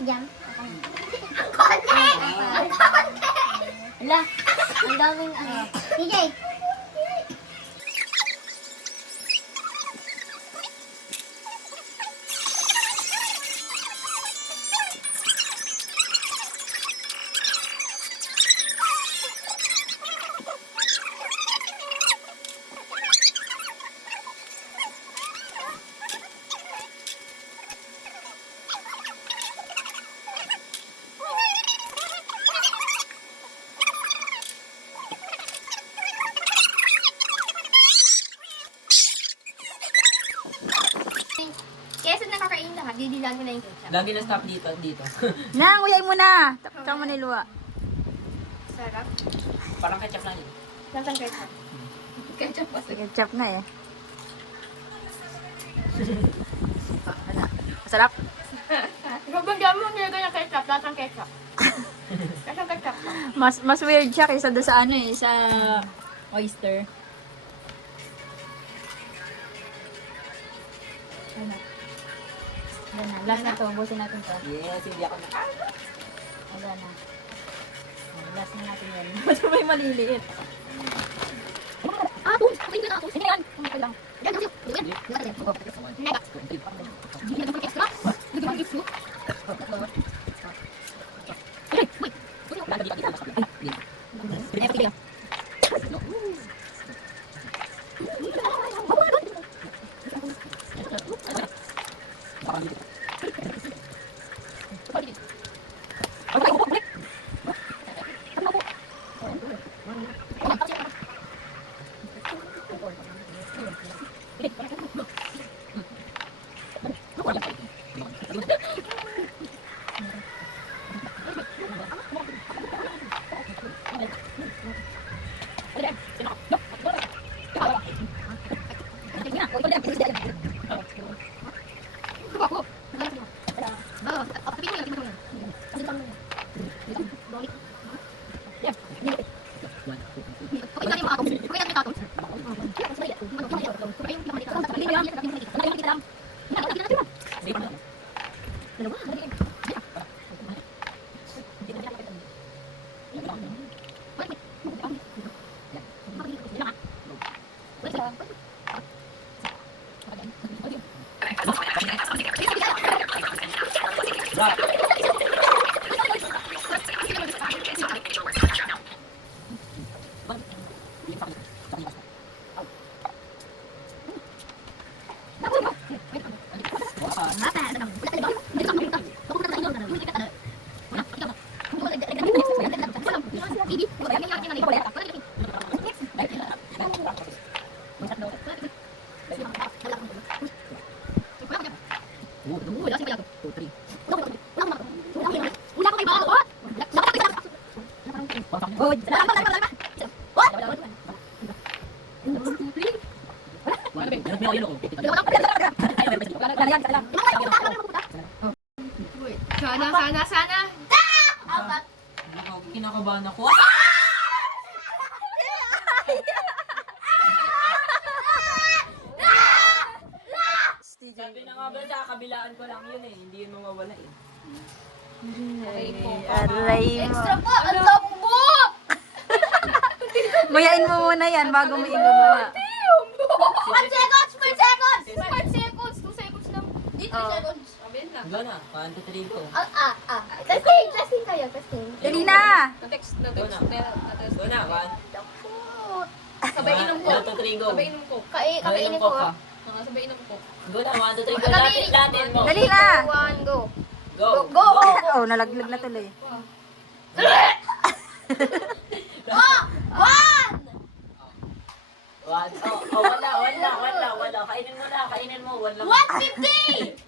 si Jam. Ang konti! Ang konti! Ala, ang daming ano. DJ. Kesa nakakain lahat, didilan mo na yung ketchup. Lagi na stop dito, dito. Nang, uyay mo na. Tapos mo niluwa. Sarap. Parang ketchup lang yun. Lasang ketchup. Ketchup kasi. Ketchup na eh. Masarap. Kapag mo nilagay ng ketchup, lasang ketchup. Lasang ketchup. Mas weird siya kaysa doon sa ano eh, sa oyster. Ano? Ayan na. Last na to. Ubusin natin to. Yes, hindi ako na. Ayan na. Last na natin yan. Ba't may maliliit? Ah, boom! Ay, na ako. Sige yan. Okay lang. Yan, kasi. Yan. Mega. Hindi na naman extra. Lagyan mo extra. Ay, wait. Ay, pagkili. Sana. Kinakabahan ako. Sabi na nga ba sa kabilaan ko lang yun eh. Hindi yun mawawala eh. Aray mo. Extra po! Ang lambo! Muyain mo muna yan bago mo inubuha. 1 seconds! 1 seconds! 1 seconds! 2 seconds lang. Dito 3 seconds. Go na. 1, 2, 3, go. Testing kayo, testing. Dali na! Go na. Go na. 1, Sabay inom ko. 2, 3, go. Sabay inom ko. Kakainin ko ha. Sabay inom ko. Go na. 1, 2, 3, go. Latin mo. Dali na! 1, go. Go. Go! Oh, nalaglag na tuloy. One! 1. Oh, wala. Kainin mo na. Kainin mo. 1 lang. 150!